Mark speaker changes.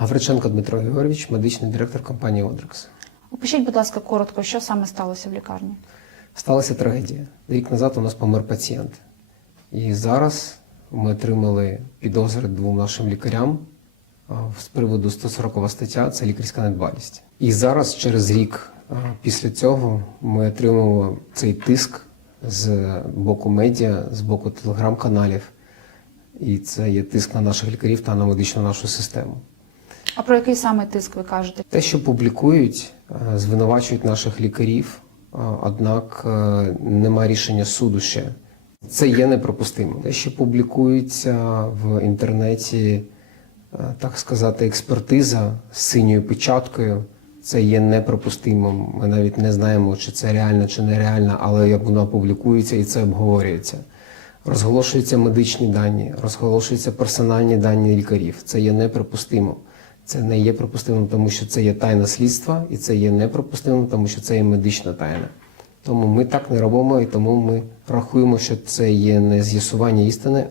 Speaker 1: Гавриченко Дмитро Георгійович, медичний директор компанії Одрекс.
Speaker 2: Опишіть, будь ласка, коротко, що саме сталося в лікарні.
Speaker 1: Сталася трагедія. Рік назад у нас помер пацієнт. І зараз ми отримали підозри двом нашим лікарям з приводу 140 стаття це лікарська недбалість. І зараз, через рік після цього, ми отримуємо цей тиск з боку медіа, з боку телеграм-каналів. І це є тиск на наших лікарів та на медичну нашу систему.
Speaker 2: А про який саме тиск ви кажете?
Speaker 1: Те, що публікують, е, звинувачують наших лікарів, е, однак е, нема рішення суду ще. Це є неприпустимо. Те, що публікується в інтернеті, так сказати, експертиза з синьою печаткою, це є неприпустимим. Ми навіть не знаємо, чи це реально, чи нереально, але як воно публікується і це обговорюється. Розголошуються медичні дані, розголошуються персональні дані лікарів. Це є неприпустимо. Це не є припустимим, тому що це є тайна слідства, і це є неприпустимим, тому що це є медична тайна. Тому ми так не робимо, і тому ми рахуємо, що це є не з'ясування істини,